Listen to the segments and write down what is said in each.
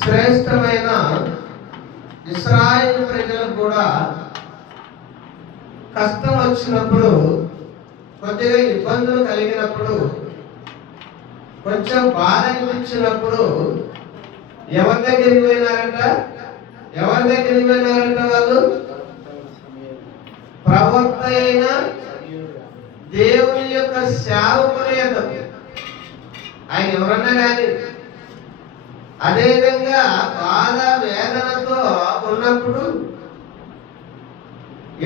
శ్రేష్టమైన ఇశ్రాయేలు ప్రజలకు కూడా కష్టం వచ్చినప్పుడు, కొద్దిగా ఇబ్బందులు కలిగినప్పుడు, కొంచెం బాధ అనిపించినప్పుడు ఎవరి దగ్గరికి పోయినారంట? వాళ్ళు ప్రవక్త అయిన దేవుని యొక్క సేవకుని యొక్క, ఆయన ఎవరన్నా కానీ అదేవిధంగా బాధ వేదనతో ఉన్నప్పుడు,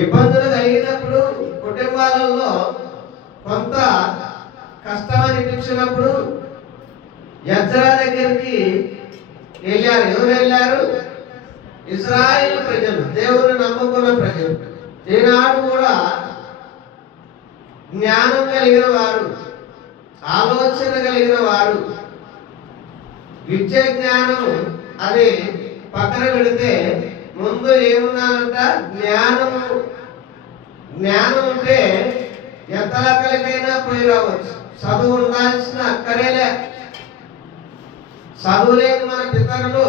ఇబ్బందులు కలిగినప్పుడు, కుటుంబాలలో కొంత కష్టం అనిపించినప్పుడు ఎజ్రా దగ్గరికి వెళ్ళారు. ఎవరు వెళ్ళారు? ఇశ్రాయేలు ప్రజలు, దేవుని నమ్ముకున్న ప్రజలు. ఈనాడు కూడా జ్ఞానం కలిగిన వారు, ఆలోచన కలిగిన వారు, విద్య జ్ఞానం అది పక్కన పెడితే ముందు ఏమున్నానంట? జ్ఞానం ఉంటే ఎంత లెక్కలకైనా పోయి రావచ్చు. చదువు ఉండాల్సిన అక్కరేలే. చదువు లేని మన పితరులు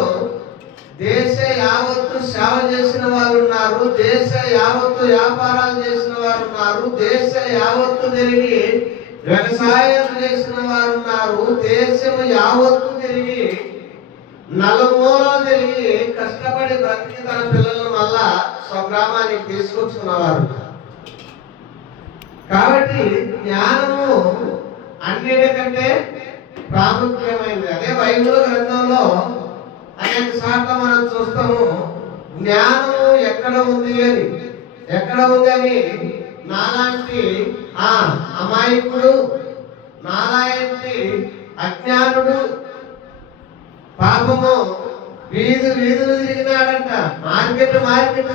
దేశ యావత్తు సేవ చేసిన వారు ఉన్నారు, దేశ యావత్తు వ్యాపారాలు చేసిన వారు ఉన్నారు, దేశ యావత్తు తిరిగి వ్యవసాయం చేసిన వారు ఉన్నారు, దేశము యావత్తు తిరిగి నలుమూలలు తిరిగి కష్టపడి బ్రతికి తన పిల్లలను మళ్ళా స్వగ్రామానికి తీసుకొచ్చుకున్నవారు. కాబట్టి జ్ఞానము అన్నిటికంటే ప్రాముఖ్యమైనది. అదే బైబిల్ గ్రంథంలో అనేక సార్లు మనం చూస్తాము, జ్ఞానము ఎక్కడ ఉంది అని నాలాంటి అమాయకుడు, నాలాంటి అజ్ఞానుడు పాపము వీధులు తిరిగినాడంట, మార్కెట్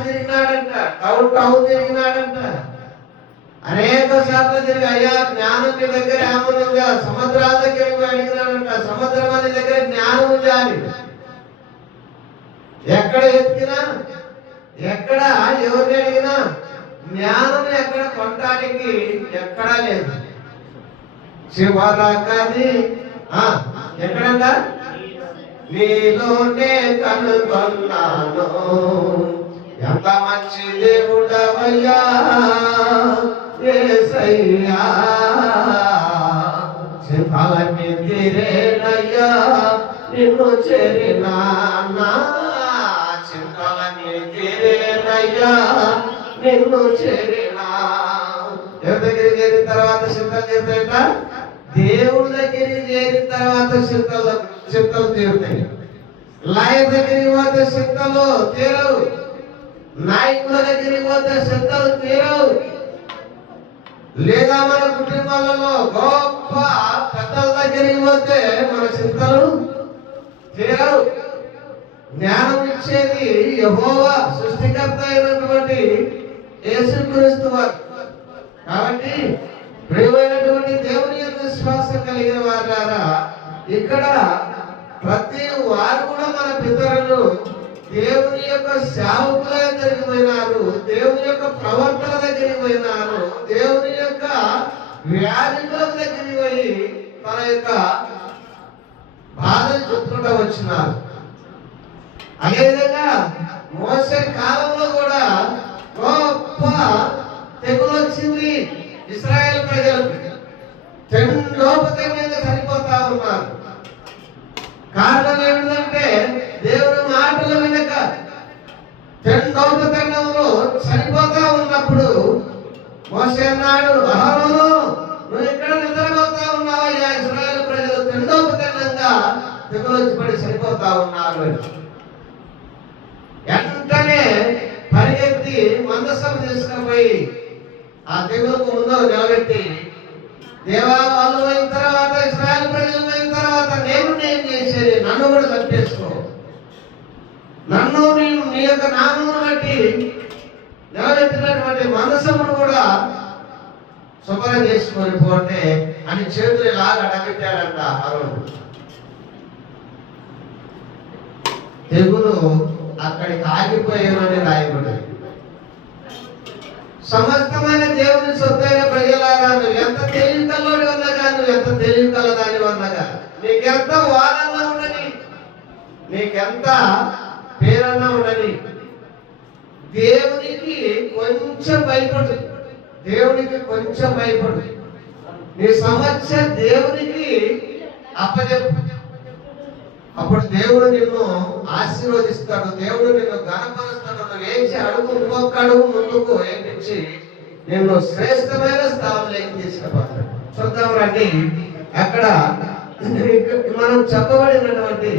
తిరిగినాడంట, టౌన్ తిరిగినాడంట. అనేక సార్లు తిరిగి, అయ్యా జ్ఞానం నీ దగ్గర ఏమనుందా? సముద్రాల దగ్గర అడిగినాడంట, సముద్రం అనే దగ్గర జ్ఞానం ఉందా అని. ఎక్కడ ఎత్తికినా, ఎక్కడ ఎవరిని అడిగినా జ్ఞానం ఎక్కడ కొనడానికి ఎక్కడా లేదు. శివరాకది ఎక్కడంట? నీలోనే కనుగొన్నాను, ఎంత మంచి దేవుడవయ్యా యేసయ్యా, చింతలన్నీ తీరేనయ్యా నిన్ను చేరినా, చింతలన్నీ తీరేనయ్యా నిన్ను చేరినా. ఎవరి దగ్గరికి చేరిన తర్వాత చింతలు తీరుతాయట? దేవుడి దగ్గరికి చేరిన తర్వాత చింతలు తీరుతాయి. లాయర్ దగ్గరికి పోతే చింతలు తీరవు, నాయకుల దగ్గరికి పోతే చింతలు తీరవు, లేదా మన కుటుంబాలలో గొప్ప పెద్దల దగ్గరికి పోతే మన చింతలు తీరవు. జ్ఞానం ఇచ్చేది యెహోవా, సృష్టికర్త అయినటువంటి యేసుక్రీస్తు వారు. కాబట్టి ప్రియమైనటువంటి దేవుని యొక్క విశ్వాసం కలిగిన వారా, ఇక్కడ ప్రతి వారు కూడా మన పితరులు దేవుని యొక్క సేవకుల దగ్గరికి పోయినారు, దేవుని యొక్క ప్రవర్తన దగ్గరికి పోయినారు, దేవుని యొక్క వ్యాధికుల దగ్గరికి పోయి తన యొక్క బాధలు చెప్పుకుంటూ వచ్చినారు. అదేవిధంగా మోసే కాలంలో కూడా గొప్ప తెగులు వచ్చింది ఇశ్రాయేలు ప్రజలకు. చెండోపతంగా చనిపోతా ఉన్నారు. కారణం ఏమిటంటే దేవుని మాటలు వినక చెండోపతంగంలో చనిపోతా ఉన్నప్పుడు మోసే అన్నాడు, అహరోను నువ్వు ఎక్కడ నిద్రపోతా ఉన్నావయ్యా? ఇశ్రాయేలు ప్రజలు చెండోపతంగంగా తెగులు వచ్చి పడి చనిపోతా ఉన్నారు. వెంటనే పరిగెత్తి మందసం తీసుకుపోయి ఆ తెగులకు ముందు నిలబెట్టి, దేవా వాళ్ళు అయిన తర్వాత, ఇశ్రాయేలు ప్రజలు అయిన తర్వాత నేను చేసేది నన్ను కూడా చంపేసుకో, నన్ను నీ యొక్క నామమును బట్టి నిలబెట్టినటువంటి మనసమును కూడా శుభ్రం చేసుకొని పోతే అని చేతులు ఇలాగ అడగట్టాడంట అహరోను. తెగులు అక్కడికి ఆగిపోయామని రాయబడి, సమస్తమైన దేవుని సొత్తైన ప్రజలారా, నువ్వు ఎంత తెలివికల్లోని వన్నగా, నువ్వు ఎంత తెలివికల దాని వన్నగా, నీకెంత వాదనగా ఉండని నీకెంత పేరన్నా ఉండని, దేవునికి కొంచెం భయపడు, దేవునికి కొంచెం భయపడు. నీ సమస్య దేవునికి అప్పచెప్పు. అప్పుడు దేవుడు నిన్ను ఆశీర్వదిస్తాడు, దేవుడు నిన్ను ఘనపరుస్తాడు. నువ్వు వేసి అడుగు, ఇంకొక అడుగు ముందుకు వేయించి నిన్ను శ్రేష్టమైన స్థానంలోకి తీసుకుపోతాడు. చూద్దాం రండి. అక్కడ మనం చెప్పబడినటువంటి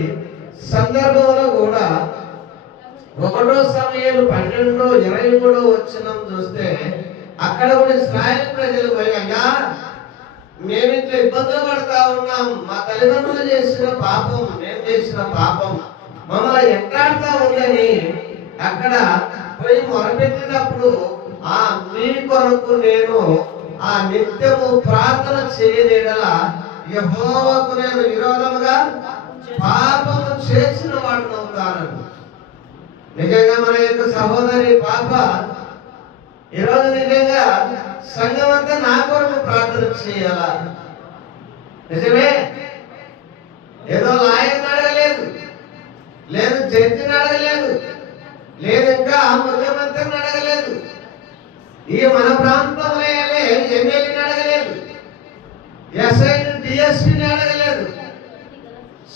సందర్భంలో కూడా 1 సమూయేలు 12:23 వచనం చూస్తే అక్కడ కూడా ఇశ్రాయేలు ప్రజలు పోయి, అయ్యా మేము ఇట్లా ఇబ్బందులు పడతా ఉన్నాం, మా తల్లిదండ్రులు చేసిన పాపం, మేము చేసిన పాపం మమ్మల్ని ఎంటాడుతా ఉందని అక్కడ పోయి మొరపెట్టినప్పుడు, మీ కొరకు నేను నిత్యము ప్రార్థన చేయలేడల యెహోవాకు నేను విరోధముగా పాపము చేసిన వాడిని అవుతానని. నిజంగా మన యొక్క సహోదరి పాప ఈరోజు నిజంగా సంఘం అంతా నా కొరకు ప్రార్థన చేయాల. నిజమే, ఏదో లాయర్ని అడగలేదు, లేదు జడ్జిని అడగలేదు, లేదు ఇంకా ముఖ్యమంత్రిని అడగలేదు, ఈ మన ప్రాంతంలో ఎమ్మెల్యేని అడగలేదు, ఎస్ఐని డిఎస్పీని అడగలేదు.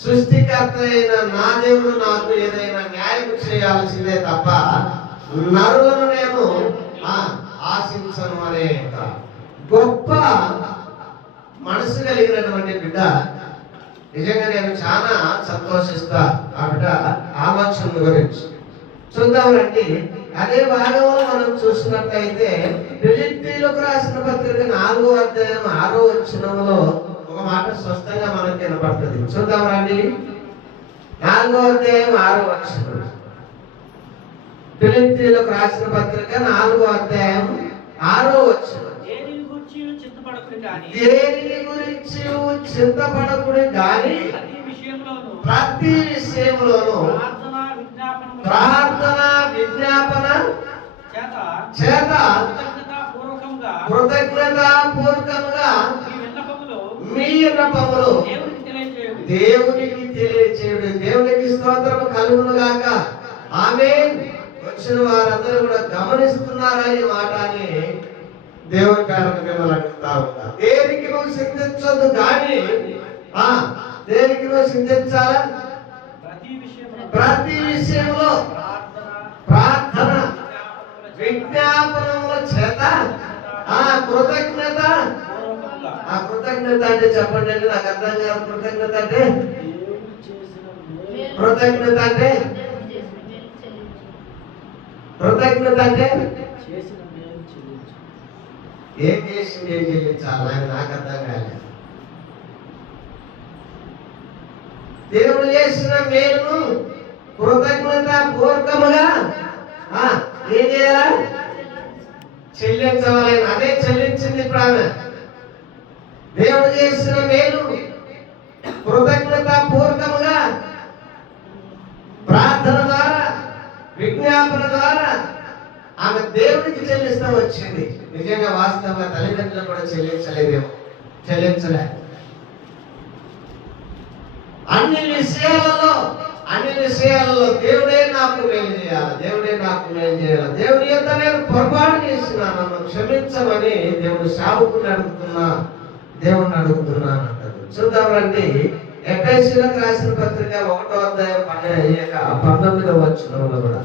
సృష్టికర్త అయిన నా దేవుడు నాకు ఏదైనా న్యాయం చేయాల్సిందే తప్ప నరులను నేను ఆశించను అనే గొప్ప మనసు కలిగినటువంటి బిడ్డ. నిజంగా నేను చాలా సంతోషిస్తా ఆ బిడ్డ ఆలోచన గురించి. చూద్దామండి. అదే భాగంలో మనం చూసినట్లయితే ఫిలిప్పీయులకు రాసిన పత్రిక 4వ అధ్యాయం 6వ వచనంలో ఒక మాట స్పష్టంగా మనకు కనబడుతుంది. చూద్దామండి. 4వ అధ్యాయం 6వ వచనం. ఫిలిప్పీయులకు రాసిన పత్రిక 4వ అధ్యాయం 6వ వచనం. దేనిని గురించి చింతపడకుడి గాని ప్రతి విషయంలోనూ ప్రార్థన విజ్ఞాపన చేత కృతజ్ఞతాపూర్వకంగా మీ విన్నపములు దేవునికి తెలియచేయుడు. దేవునికి స్తోత్రము కలుగును గాక. ఆమేన్. వచ్చిన వారందరూ కూడా గమనిస్తున్నారా ఈ మాట అని దేవుని కారణంగా మిమ్మల్ని అడుగుతా ఉన్నా. దేనికి నువ్వు చింతించొద్దు కానీ దేనికి నువ్వు చింతించాలా? ప్రతి విషయంలో ప్రార్థన విజ్ఞాపనముల చేత కృతజ్ఞత. కృతజ్ఞత అంటే చెప్పండి అండి, నాకు అర్థం కాదు. కృతజ్ఞత అంటే కృతజ్ఞత అంటే కృతజ్ఞత అంటే ఏం చేసింది, ఏం చెల్లించాలి, నాకు అర్థం కాలేదు. దేవుడు చేసిన మేలును కృతజ్ఞత పూర్వకముగా ఏం చేయాలి? చెల్లించవాలి. అదే చెల్లించింది ఇప్పుడు ఆమె. దేవుడు చేసిన మేలు కృతజ్ఞత పూర్వకముగా ప్రార్థన ద్వారా విజ్ఞాపన ద్వారా ఆమె దేవుడికి చెల్లిస్తూ వచ్చింది. నిజంగా వాస్తవంగా తల్లిదండ్రులు కూడా చెల్లించలేదేమో, చెల్లించలే. అన్ని విషయాలలో దేవుడే నాకు మేలు చేయాలి, దేవుడే నాకు మేలు చేయాలి, దేవుడి యొక్క నేను పొరపాటు చేసినా నన్ను క్షమించమని దేవుడు సాగుకుని దేవుడిని అడుగుతున్నాను అంటారు. చూద్దాం రండి. ఎఫెసీయులకు రాసిన పత్రిక 1వ అధ్యాయం 19వ వచనంలో కూడా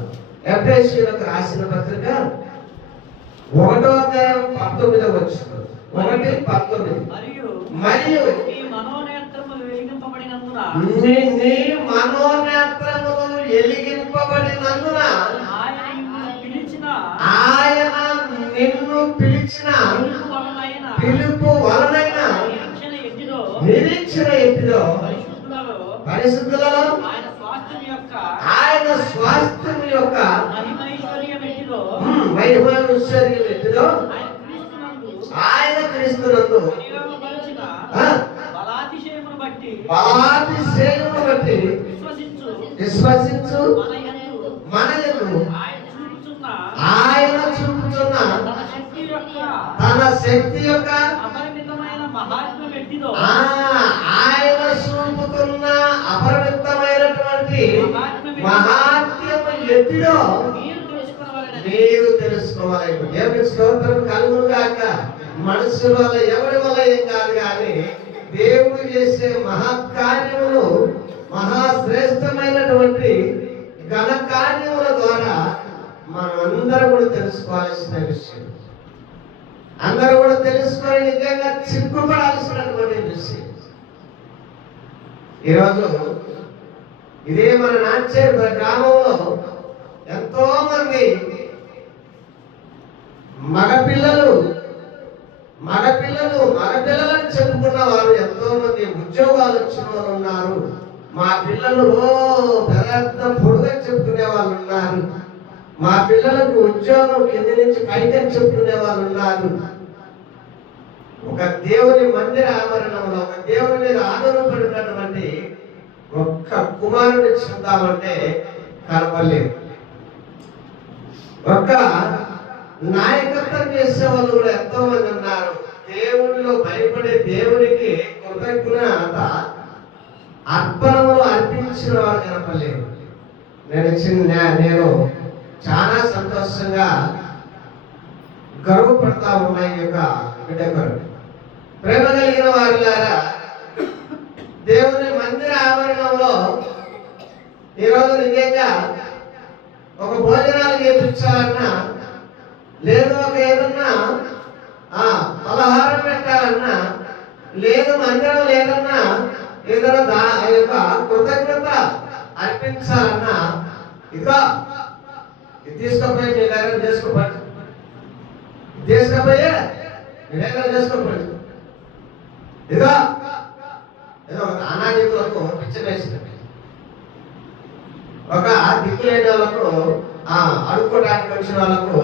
ఎఫెసీయులకు రాసిన పత్రిక 1వ అధ్యాయం 19వ వచనం 1:19. మరియు నీ మనోనేత్రములు వెలిగింపబడినందున ఆయన నిన్ను పిలిచిన పిలుపు వలనైన నిరీక్షణ ఎట్టిదో పరిశుద్ధులలో ఆయన స్వాస్థ్యం యొక్క మహిమైశ్వర్యం ఎట్టిదో ఆయన క్రీస్తునందు బలాతిశయమును బట్టి విశ్వసించు మనకు ఆయన చూపుతున్న తన శక్తి యొక్క ఆయన చూపుతున్న అపరిమితమైనటువంటి మహాత్యము ఎట్టిదో మీరు తెలుసుకొనవలెనని. మీరు తెలుసుకోవాలి. దేవునికి స్తోత్రం కలుగును గాక. మనుషుల వల్ల ఎవరి వల్ల ఏం కాదు, కానీ దేవుడు చేసే మహత్కార్యములు, మహాశ్రేష్టమైనటువంటి ఘన కార్యముల ద్వారా మనం అందరూ కూడా తెలుసుకోవాల్సిన విషయం. అందరూ కూడా తెలుసుకొని నిజంగా సిగ్గుపడాల్సినటువంటి విషయం. ఈరోజు ఇదే మన నాచేరు గ్రామంలో ఎంతో మంది మగపిల్లలని చెప్పుకున్న వారు ఎంతో మంది ఉద్యోగాలు వచ్చిన వాళ్ళు ఉన్నారు. మా పిల్లలు పెద్ద పొడుగా చెప్పుకునే వాళ్ళు ఉన్నారు. మా పిల్లలకు ఉద్యోగం కింద నుంచి పైకని చెప్పుకునే వాళ్ళు ఉన్నారు. ఒక దేవుని మందిర ఆవరణంలో, ఒక దేవుని మీద ఆధారపడినటువంటి ఒక్క కుమారుని చూద్దామంటే కనపడలేదు. ఒక నాయకత్వం చేసే వాళ్ళు కూడా ఎంతో మంది ఉన్నారు. దేవునిలో భయపడే, దేవునికి కృతజ్ఞత అర్పణములు అర్పించిన వారు కనపడలేదు. నేను చాలా సంతోషంగా గర్వపడతా ఉన్నా ఈ యొక్క బిడ్డ కొరకు. ప్రేమ కలిగిన వారిలారా, దేవుని మందిర ఆవరణంలో ఈరోజు నిజంగా ఒక భోజనాలు చేయించాలన్నా, లేదు ఒక ఏదన్నా పలహారం పెట్టాలన్నా, లేదు మందిరం లేదన్నా, ఏదైనా యొక్క కృతజ్ఞత అర్పించాలన్నా, ఇదిగో ఇది తీసుకుపోయి మీ దగ్గర చేసుకోపండి, తీసుకుపోయి మీ దగ్గర చేసుకోపండి. ఇదిగో ఏదో ఒక అనాదికులకు పిచ్చర్ వేసినట్టు, ఒక దిక్కు లేని వాళ్ళకు, అడుక్కోవడానికి వచ్చిన వాళ్ళకు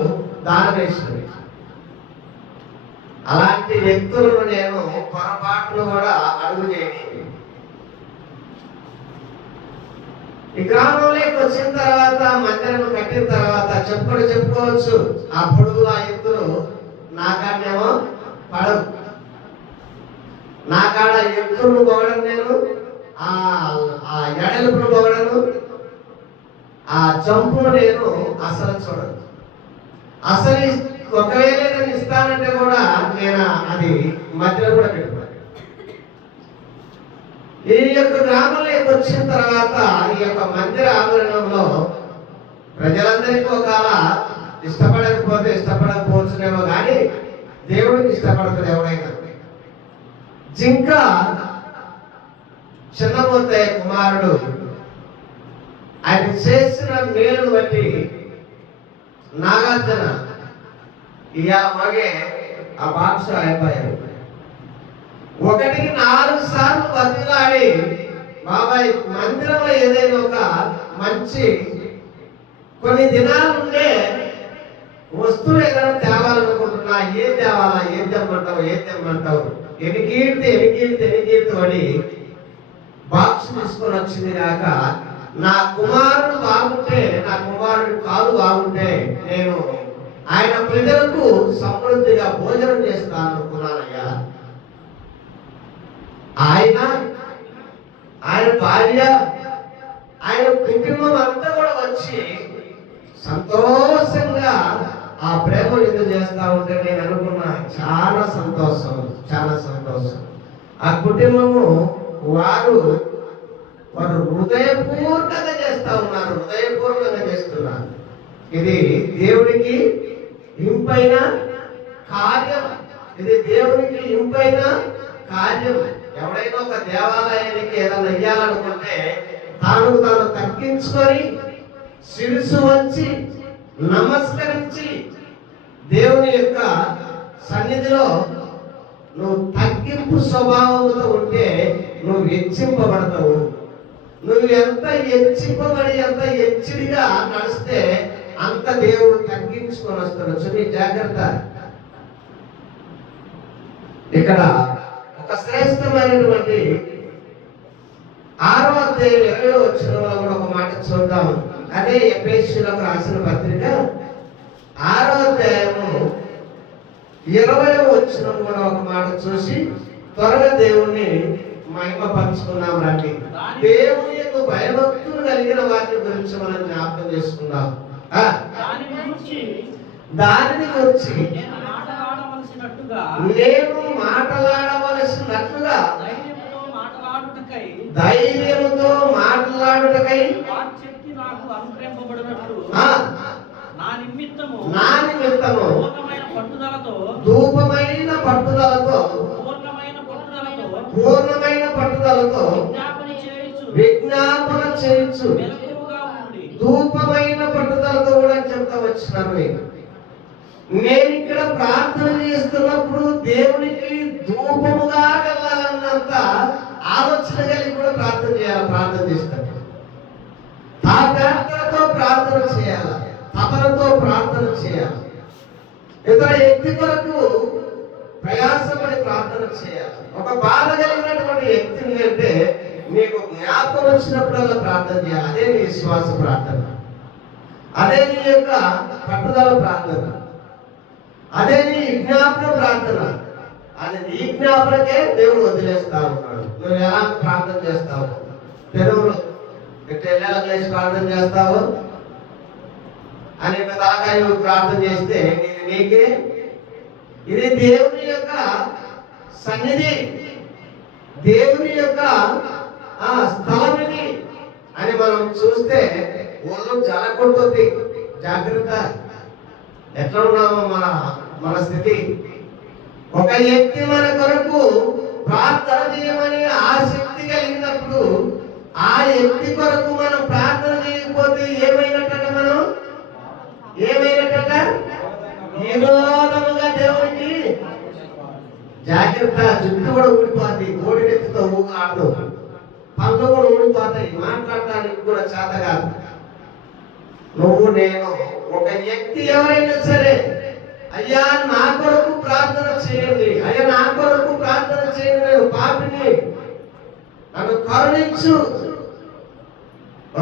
దానం వేసినవి. అలాంటి వ్యక్తులను నేను పొరపాట్లు కూడా అడుగు చేయని. ఈ గ్రామంలోకి వచ్చిన తర్వాత, మందిరం కట్టిన తర్వాత చెప్పుకోవచ్చు, ఆ పొడుగులు, ఆ ఎత్తులు నాకాడేమో పడవు. నా కాడ ఎత్తులు పొగడను, నేను ఆ ఎడలుపును పొగడను, ఆ చంపును నేను అసలు చూడను. అసలు ఒకవేళ నేను ఇస్తానంటే కూడా నేను అది మధ్యలో కూడా పెట్టుకోను. ఈ యొక్క గ్రామంలోకి వచ్చిన తర్వాత, ఈ యొక్క మందిర ఆవరణంలో ప్రజలందరికీ ఒకవేళ ఇష్టపడకపోవచ్చునేమో, కానీ దేవుడికి ఇష్టపడతాడు ఎవరైనా. జింక చిన్నమూర్తయ్య కుమారుడు ఆయన చేసిన మేలును బట్టి నాగార్జున మగే ఆ బాక్స్ అయిపోయారు. 1-4 సార్లు బతిలాడి, బాబాయ్ మందిరంలో ఏదైనా ఒక మంచి కొన్ని దినాలు ఉండే వస్తువులు ఏదైనా తేవాలనుకుంటున్నా, ఏం తేవాలా, ఏం తెమ్మంటావు ఎనికీర్తి అని బాక్స్ తీసుకొని వచ్చింది కాక, నా కుమారుడు బాగుంటే, నా కుమారుడి కాలు బాగుంటే నేను ఆయన ప్రజలకు సమృద్ధిగా భోజనం చేస్తాను అనుకున్నానయ్యా. ఆయన భార్య, ఆయన కుటుంబం అంతా కూడా వచ్చి సంతోషంగా ఆ ప్రేమ ఎందుకు చేస్తా ఉంటే నేను అనుకున్నా, చాలా సంతోషం. ఆ కుటుంబము వారు హృదయపూర్వకంగా చేస్తున్నారు. ఇది దేవుడికి ఇంపైన కార్యం. ఎవడైనా ఒక దేవాలయానికి ఏదైనా ఇయ్యాలనుకుంటే తాను తగ్గించుకొని, శిరసు వంచి, నమస్కరించి, దేవుని యొక్క సన్నిధిలో నువ్వు తగ్గింపు స్వభావంతో ఉంటే నువ్వు హెచ్చింపబడతావు. నువ్వు ఎంత హెచ్చింపబడి, ఎంత హెచ్చరిగా నడిస్తే అంత దేవుడు తగ్గించుకొని వస్తాడు. చూని జాగ్రత్త. ఇక్కడ ఒక శ్రేష్టమైనటువంటి 6వ అధ్యాయం 20వ వచనంలో కూడా ఒక మాట చూద్దాం. అదే ఎఫెసీయులకు రాసిన పత్రిక 6వ అధ్యాయము 20వ వచనం కూడా ఒక మాట చూసి త్వరగా దేవుణ్ణి మహిమ పంచుకున్నాం రండి. దేవుని యొక్క యందు భయభక్తులు కలిగిన వాటి గురించి మనం జ్ఞాపకం చేసుకుందాం. దానిని గూర్చి దానిని గురించి నేను మాట్లాడవలసినట్టుగా ధైర్యముతో మాట్లాడుటకై వాక్శక్తి నాకు అనుగ్రహింపబడినట్లు నా నిమిత్తము పూర్ణమైన పట్టుదలతో విజ్ఞాపన చేయించు మెలకువగా ఉండి ధూపమైన పట్టుదలతో కూడా చెప్తా వచ్చినాను. నేను ఇక్కడ ప్రార్థన చేస్తున్నప్పుడు దేవునికి ధూపముగా వెళ్ళాలన్నంత ఆలోచన కలిగి కూడా ప్రార్థన చేయాలి. ప్రార్థన చేస్తాను తాపత్రతో ప్రార్థన చేయాలి, తపనతో ప్రార్థన చేయాలి, ఇతర వ్యక్తి కొరకు ప్రయాసపడి ప్రార్థన చేయాలి. ఒక బాధ కలిగినటువంటి వ్యక్తిని అంటే నీకు జ్ఞాపకం వచ్చినప్పుడల్లా ప్రార్థన చేయాలి. అదే నీ విశ్వాస ప్రార్థన, అదే నీ యొక్క పట్టుదల ప్రార్థన, అదే నీ విజ్ఞాపన ప్రార్థన. అది నీ విజ్ఞాపనకే దేవుడు వదిలేస్తా ఉన్నాడు. నువ్వు ఎలా ప్రార్థన చేస్తావు? పెరుగులు ఎలా లేచి ప్రార్థన చేస్తావు అని దాకా నువ్వు ప్రార్థన చేస్తే నీకే ఇది దేవుని యొక్క సన్నిధి, దేవుని యొక్క స్థలం ఇది అని మనం చూస్తే ఒళ్ళు జలకొంటుంది. జాగ్రత్త, ఎట్లా ఉన్నామో మన స్థితి. ఒక వ్యక్తి మన కొరకు ప్రార్థన చేయమని ఆసక్తి కలిగినప్పుడు ఆ వ్యక్తి కొరకు మనం ప్రార్థన చేయకపోతే ఏమైనట్ట? మనం ఏమైనట్ట? విరోధముగా దేవునికి. జాగ్రత్త, జుట్టు కూడా ఊడిపోద్ది, కోడినెత్తితో ఆడదు, పళ్ళు కూడా ఊడిపోతాయి, మాట్లాడటానికి కూడా చేత కాదు. నువ్వు నేను ఒక వ్యక్తి ఎవరైనా సరే, అయ్యా నా కొరకు ప్రార్థన చేయండి, అయ్యా నా కొరకు ప్రార్థన చేయండి, నేను పాపిని, నన్ను కరుణించు.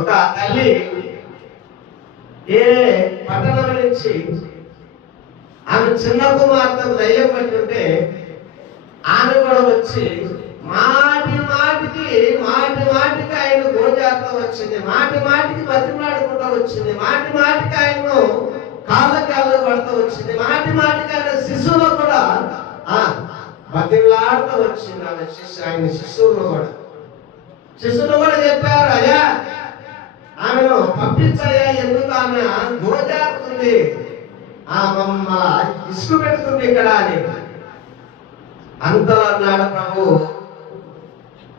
ఒక తల్లి ఏ పట్టణం నుంచి ఆమె చిన్న కుమార్తెకు దయ్యం పట్టుంటే ఆమె కూడా వచ్చి మాటి మాటికి ఆయన గోజార్త వచ్చింది, మాటి మాటికి బతిమలాడుకుంటూ వచ్చింది, మాటి మాటికి ఆయన్ను కాళ్ళ పడుతూ వచ్చింది, మాటి మాటికి ఆయన శిశువులో కూడా బతిమలాడుతూ వచ్చింది. ఆయన శిశువులు కూడా చెప్పారు, అయ్యా ఆమెను పంపించయ్యా, ఎందుకు ఆమె గోజారుతుంది, మమ్మ ఇసుకు పెడుతుంది ఇక్కడ అని. అంతలో అన్నాడు ప్రభు,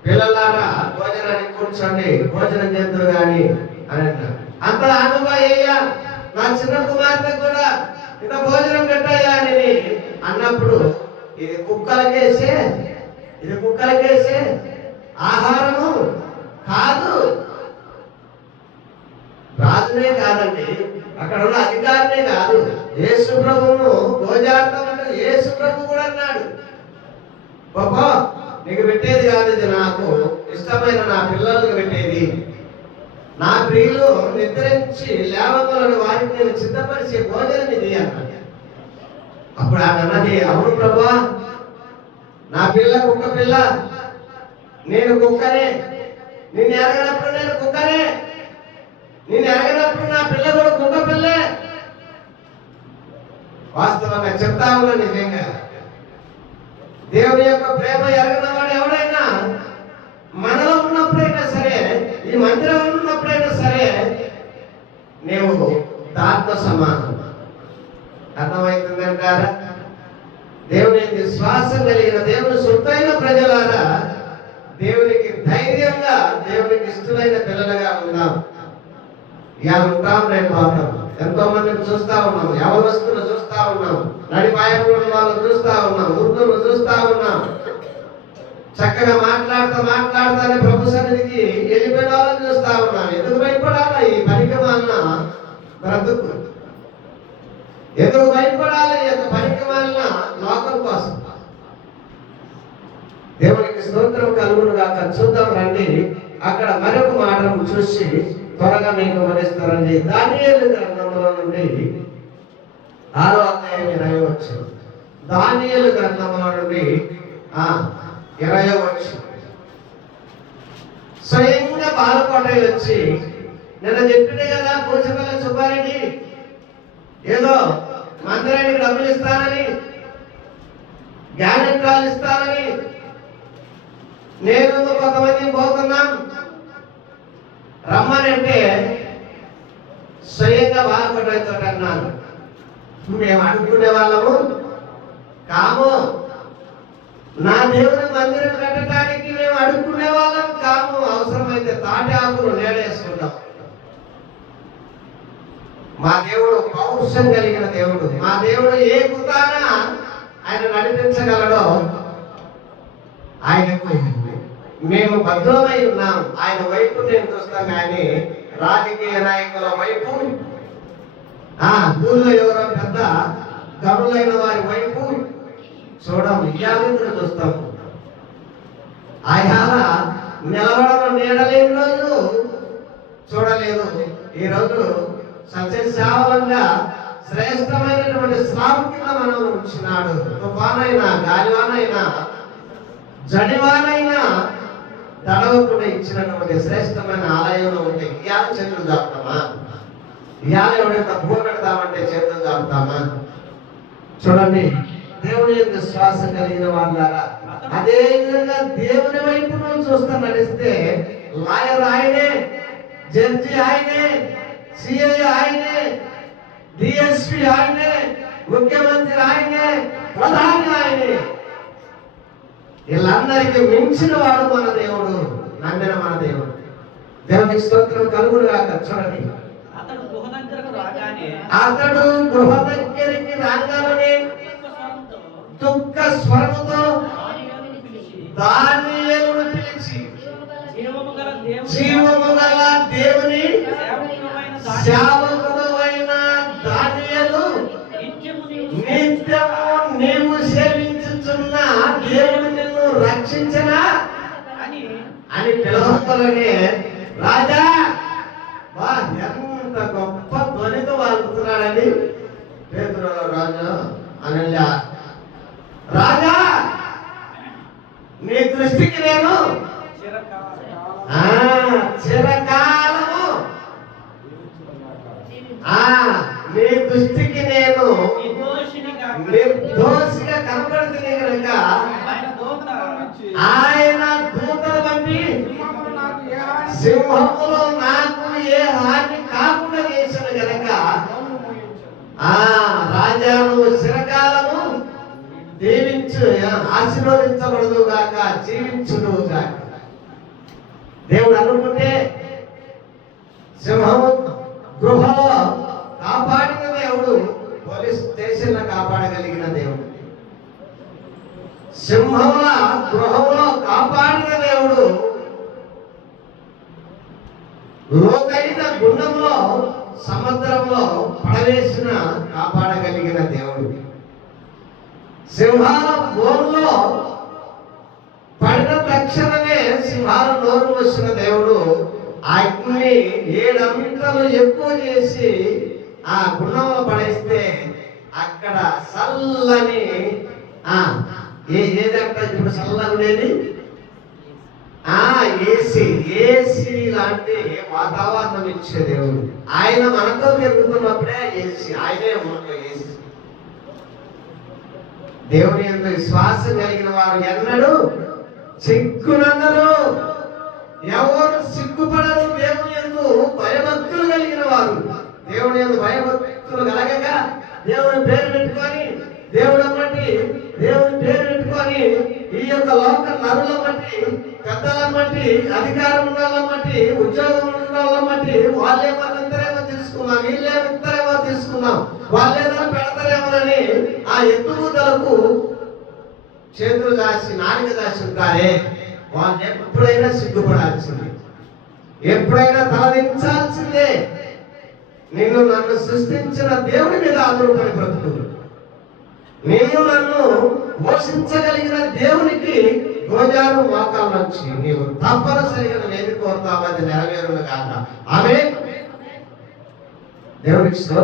పిల్లలారా భోజనానికి కూర్చోండి, భోజనం చేద్దరు గాని అని అన్నాడు. అంత అనుభవయ్యా, నా చిన్న కుమార్తె కూడా ఇంత భోజనం పెట్టయ్యా అని అన్నప్పుడు ఇది కుక్కలకేసే ఆహారము కాదు. రాజునే కాదండి, అక్కడ ఉన్న అధికారినే కాదు, యేసు ప్రభువును భోజార్థం యేసు ప్రభు కూడా అన్నాడు, బాబా నీకు పెట్టేది కాదు, ఇది నాకు ఇష్టమైన నా పిల్లలకు పెట్టేది, నా ప్రియులు నిద్రించి లేవగలని వారికి నేను సిద్ధపరిచే భోజనం ఇది అన్నాడు. అప్పుడు ఆమె అన్నది, అవును ప్రభా, నా పిల్ల కుక్క పిల్ల, నేను కుక్కనే, నిన్ను ఎరగనప్పుడు నేను కుక్కనే, నిన్ను ఎరగనప్పుడు నా పిల్ల కూడా కుక్క పిల్లే. వాస్తవంగా చెప్తా ఉన్నా, నిజంగా దేవుని యొక్క ప్రేమ ఎరగనవాడు ఎవడైనా మనలో ఉన్నప్పుడైనా సరే, ఈ మందిరంలో ఉన్నప్పుడైనా సరే, నీవు దాంతో సమానం. అర్థమవుతుందంటారా? దేవుని విశ్వాసం కలిగిన దేవుని సొత్తైన ప్రజలారా, దేవునికి ధైర్యంగా, దేవునికి ఇష్టమైన పిల్లలుగా ఉన్నాం. ఇలా ఉంటాం, రేపు పోతాం. ఎంతో మందిని చూస్తా ఉన్నాం, యవనస్తులు చూస్తా ఉన్నాం, నడిపాయకులు వాళ్ళు చూస్తా ఉన్నాం, వృద్ధులు చూస్తా ఉన్నాం. చక్కగా మాట్లాడుతానే ప్రభు సన్నిధికి వెళ్ళిపోయిన వాళ్ళని చూస్తా ఉన్నాం. ఎందుకు భయపడాలా ఈ పనికిమాలిన బ్రతుకు? ఎందుకు భయపడాలి ఈ యొక్క పనికిమాలిన లోకం కోసం? దేవునికి స్తోత్రం కలుగును గాక. చూద్దాం రండి, అక్కడ మరొక మాటను చూసి త్వరగా మీకు వివరిస్తారండి. దానియేలు గ్రంథంలో నుండి 6వ అధ్యాయం 20వ వచనం. దానియేలు గ్రంథంలో నుండి 20వ వచనం. స్వయంగా బాలకోటయ్య వచ్చి నిన్న చెప్పిండే కదా పూజపల్లి సుబ్బారెడ్డి ఏదో మందిరానికి డబ్బులు ఇస్తానని, గ్యారెంటీలు ఇస్తానని, నేను కొంతమంది పోతున్నాం రమ్మనంటే స్వయంగా బాలకోటయ్యతో అన్నాను, మేము అనుకునే వాళ్ళము కాము, నా దేవుని మందిరం కట్టడానికి మేము అడుక్కునే వాళ్ళం కాము, అవసరమైతే తాటి ఆకులు నేడేసుకుంటాం. మా దేవుడు పౌరుషం కలిగిన దేవుడు. మా దేవుడు ఏ కుతాన ఆయన నడిపించగలడో ఆయనకు మేము భద్రమై ఉన్నాం. ఆయన వైపు నేను చూస్తాం కానీ రాజకీయ నాయకుల వైపు, ఊళ్ళో ఎవరో పెద్ద గనులైన వారి వైపు చూడము, ఇయాలను చూస్తాము. ఆయన నిలబడడం నీడలేని రోజు చూడలేదు. ఈ రోజు సత్యశావలంగా శ్రేష్టమైనటువంటి స్లాబ్ కింద మనం ఉంచినాడు. తుఫానైనా, గాలివానైనా, జడివానైనా తడవకుండా ఇచ్చినటువంటి శ్రేష్టమైన ఆలయంలో ఉంటే ఇయాల చేతులు జాపుతామా? ఇయాల ఎవడైతే భూ పెడతామంటే చేతులు జాపుతామా? చూడండి, దేవుని యొక్క శ్వాస కలిగిన వాళ్ళారా, అదే విధంగా దేవుని వైపు నుంచి చూస్తా నడిస్తే లాయర్ ఆయనే, జడ్జి ఆయనే, సిఐ ఆయనే, డిఎస్పి ఆయనే, ముఖ్యమంత్రి ఆయనే, ప్రధాని ఆయనే. వీళ్ళందరికీ మించిన వాడు మన దేవుడు, నమ్మిన మన దేవుడు. దేవునికి స్తోత్రం కలుగును గాక. చూడండి, అతడు గృహ దగ్గరికి రాగానే దుఃఖ స్వరముతో దానియేలును పిలిచి, జీవము గల దేవుని సేవకుడు అయిన దానియేలు, నిత్యము నీవు సేవించుచున్న దేవుడు నిన్ను రక్షించనా అని పిలవతలనే, రాజా ఎంత గొప్ప ధ్వనితో వాడుతున్నాడని పేతురు రాజా అనల్య, రాజా నీ దృష్టికి నేను చిరకాలము, నీ దృష్టికి నేను నిర్దోషిగా కనపడుతుంది కనుక ఆయన దూతలు పంపి సింహములో నాకు ఏ హాని కాకుండా చేసిన కనుక రాజా నువ్వు చిరకాలము దీవించు, ఆశీర్వదించబడదు గాక, జీవించుదు గాక. దేవుడు అనుకుంటే సింహము గృహలో కాపాడిన దేవుడు పోలీస్ స్టేషన్ కాపాడగలిగిన దేవుడు, సింహముల గృహంలో కాపాడిన దేవుడు, లోతైన గుండంలో సముద్రంలో పడవేసిన కాపాడగలిగిన దేవుడు, సింహాల బోన్లో పడిన తక్షణమే సింహాల నోరు వచ్చిన దేవుడు, అగ్ని 7 అంతలు ఎక్కువ చేసి ఆ గుండంలో పడేస్తే అక్కడ చల్లని ఏదంటే ఇప్పుడు చల్లనేది ఏసీ లాంటి వాతావరణం ఇచ్చే దేవుడు. ఆయన మనతో తిరుగుతున్నప్పుడే ఏసీ, ఆయనే మనతో ఏసీ. దేవుని యందు విశ్వాసం కలిగిన వారు ఎన్నడూ సిగ్గునందరు, ఎవరు సిగ్గుపడరు. దేవుని యందు భయభక్తులు కలిగిన వారు, దేవుని యందు భయభక్తులు కలగక దేవుని పేరు పెట్టుకొని, దేవుడు బట్టి దేవుని పేరు పెట్టుకొని ఈ యొక్క లోక నరుల బట్టి, పెద్దల బట్టి, అధికారం ఉన్న వాళ్ళ బట్టి, ఉద్యోగం ఉన్న వాళ్ళ బట్టి, వాళ్ళేమో తీసుకున్నాం, వీళ్ళేమో తీసుకున్నాం, వాళ్ళేదో పెడతారేమోనని ఆ ఎత్తుముదలకు చేతులు దాచి నాలుక దాచి ఉంటారే, వాళ్ళు ఎప్పుడైనా సిగ్గుపడాల్సిందే, ఎప్పుడైనా తలదించాల్సిందే. నిన్ను నన్ను సృష్టించిన దేవుని మీద ఆధారపడి బ్రతుకు, నిన్ను నన్ను పోషించగలిగిన దేవునికి గోజారు మోకాల నుంచి నీవు తప్పనిసరిగా ఏది కోరుతావు అది నెరవేరును కాక. ఆమేన్. దేవునికి